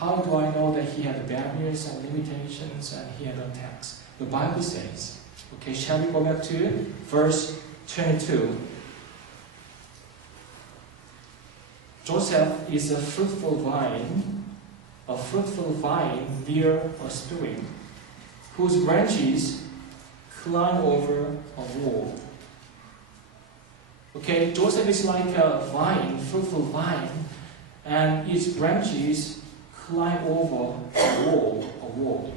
how do I know that he had barriers and limitations and he had attacks? The Bible says. Okay, shall we go back to verse 22? Joseph is a fruitful vine near a spring, whose branches climb over a wall. Okay, Joseph is like a vine, fruitful vine, and its branches climb over a wall.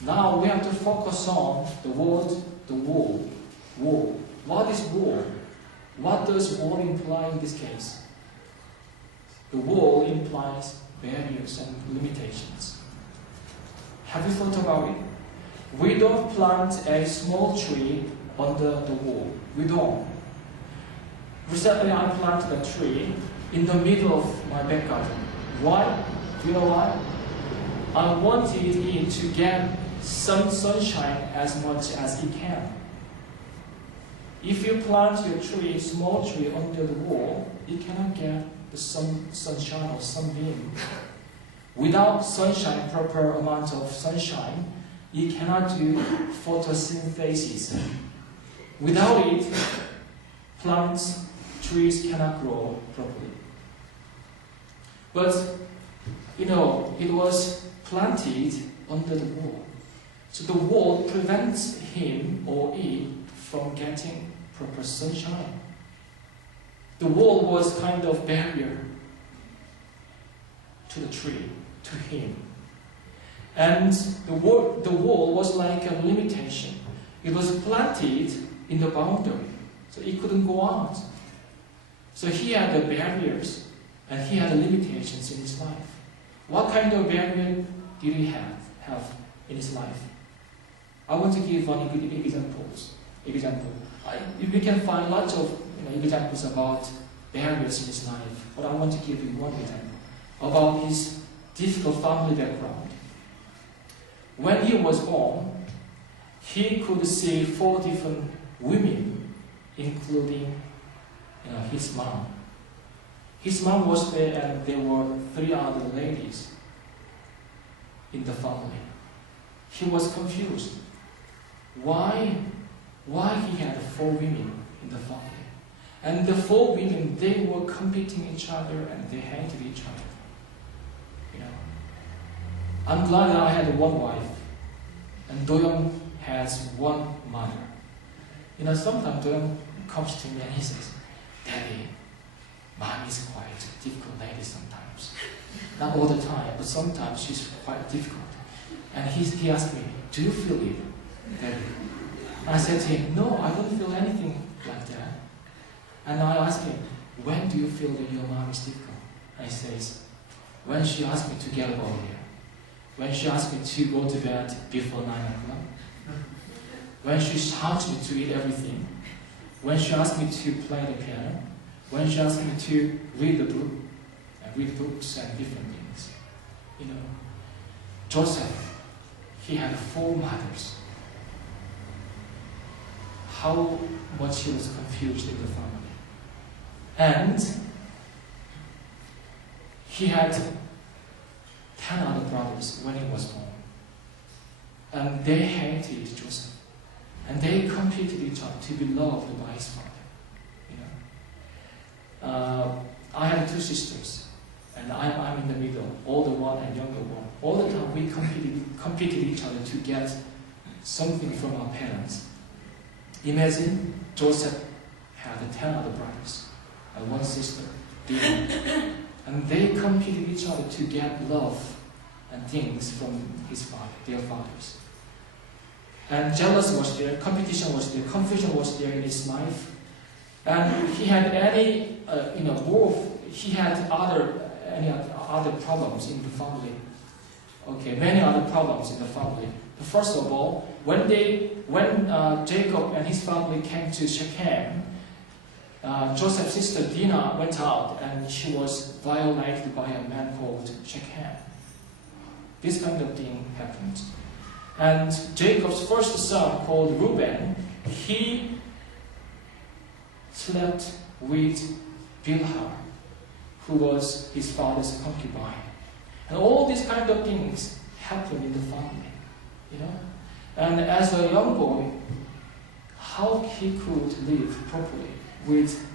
Now we have to focus on the word, the wall. Wall. What is wall? What does wall imply in this case? The wall implies barriers and limitations. Have you thought about it? We don't plant a small tree under the wall. We don't. Recently I planted a tree in the middle of my back garden. Why? Do you know why? I wanted it to get some sunshine as much as it can. If you plant your tree, small tree under the wall, it cannot get the sunshine or sunbeam. Without sunshine, proper amount of sunshine, it cannot do photosynthesis. Without it, plants, trees cannot grow properly. But, it was planted under the wall. So the wall prevents him or it from getting proper sunshine. The wall was kind of barrier to the tree, to him. And the wall was like a limitation. It was planted in the boundary, so it couldn't go out. So he had the barriers and he had the limitations in his life. What kind of barrier did he have in his life? I want to give one example. We can find lots of examples about barriers in his life, but I want to give you one example about his difficult family background. When he was born, he could see 4 different women, including his mom. His mom was there, and there were 3 other ladies in the family. He was confused. Why he had 4 women in the family? And the 4 women, they were competing each other and they hated each other. I'm glad that I had 1 wife, and Doyoung has 1 mother. Sometimes Doyoung comes to me and he says, "Daddy, Mom is quite a difficult lady sometimes. Not all the time, but sometimes she's quite difficult." And he asked me, "Do you feel it, Daddy?" And I said to him, "No, I don't feel anything like that." And I asked him, "When do you feel that your mom is difficult?" And he says, "When she asks me to get up earlier. When she asks me to go to bed before 9 o'clock. When she asks me to eat everything. When she asks me to play the piano. When she asks me to read the book, and read books and different things." Joseph, he had 4 mothers. How much he was confused in the family. And he had 10 other brothers when he was born. And they hated Joseph. And they competed each other to be loved by his father. I have 2 sisters. And I'm in the middle, older one and younger one. All the time we competed each other to get something from our parents. Imagine Joseph had 10 other brothers and 1 sister, Dina. And they competed each other to get love and things from their fathers. And jealousy was there, competition was there, confusion was there in his life. And he had he had other problems in the family. Okay, many other problems in the family. First of all, when Jacob and his family came to Shechem, Joseph's sister Dinah went out and she was violated by a man called Shechem. This kind of thing happened. And Jacob's first son, called Reuben, he slept with Bilhah, who was his father's concubine. And all these these kind of things happen in the family, you know. And as a young boy, how he could live properly with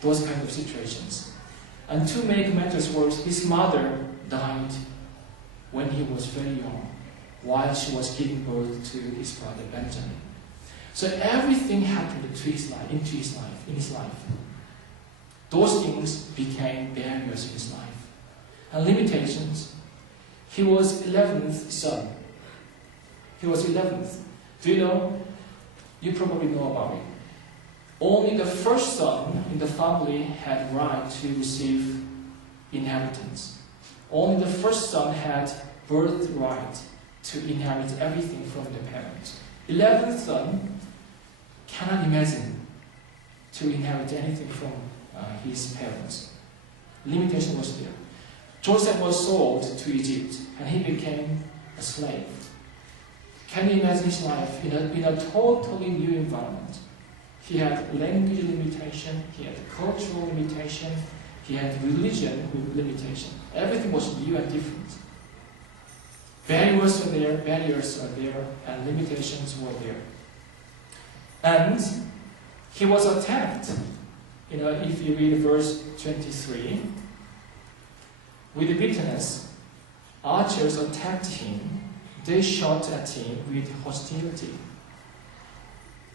those kind of situations. And to make matters worse, his mother died when he was very young, while she was giving birth to his brother Benjamin. So everything happened to his life, in his life. Those things became barriers in his life. And limitations. He was 11th son. He was 11th. Do you know? You probably know about it. Only the first son in the family had right to receive inheritance. Only the first son had birthright to inherit everything from the parents. 11th son cannot imagine to inherit anything from his parents. Limitation was there. Joseph was sold to Egypt and he became a slave. Can you imagine his life in a totally new environment? He had language limitation, he had cultural limitation, he had religion with limitation. Everything was new and different. Barriers are there, and limitations were there. And he was attacked. You know, if you read verse 23, with bitterness, archers attacked him. They shot at him with hostility.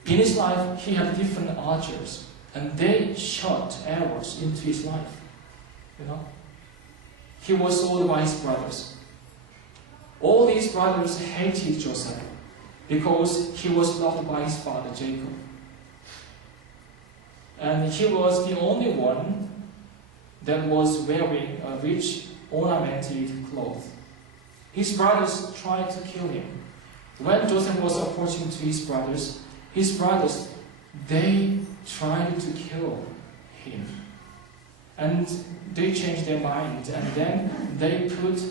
In his life, he had different archers, and they shot arrows into his life. You know, he was sold by his brothers. All these brothers hated Joseph because he was loved by his father Jacob. And he was the only one that was wearing a rich, ornamented cloth. His brothers tried to kill him. When Joseph was approaching to his brothers, they tried to kill him. And they changed their mind, and then they put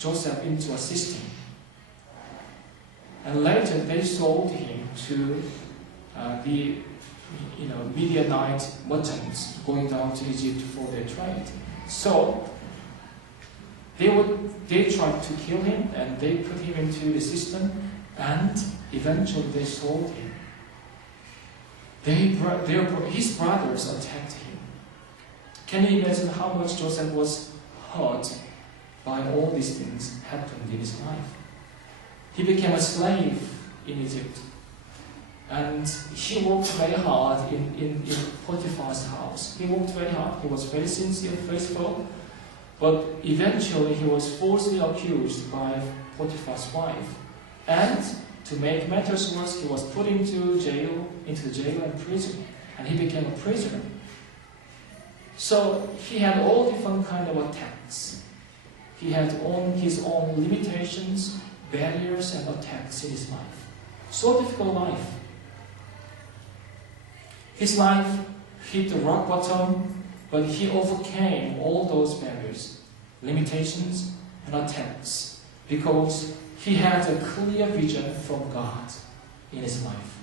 Joseph into a system. And later they sold him to the Midianite merchants going down to Egypt for their trade. So they tried to kill him, and they put him into the system, and eventually they sold him. His brothers attacked him. Can you imagine how much Joseph was hurt by all these things happened in his life? He became a slave in Egypt. And he worked very hard in Potiphar's house. He worked very hard. He was very sincere, faithful. But eventually he was falsely accused by Potiphar's wife. And to make matters worse, he was put into jail and prison. And he became a prisoner. So he had all different kind of attacks. He had his own limitations, barriers, and attacks in his life. So difficult life. His life hit the rock bottom, but he overcame all those barriers, limitations, and attacks because he had a clear vision from God in his life.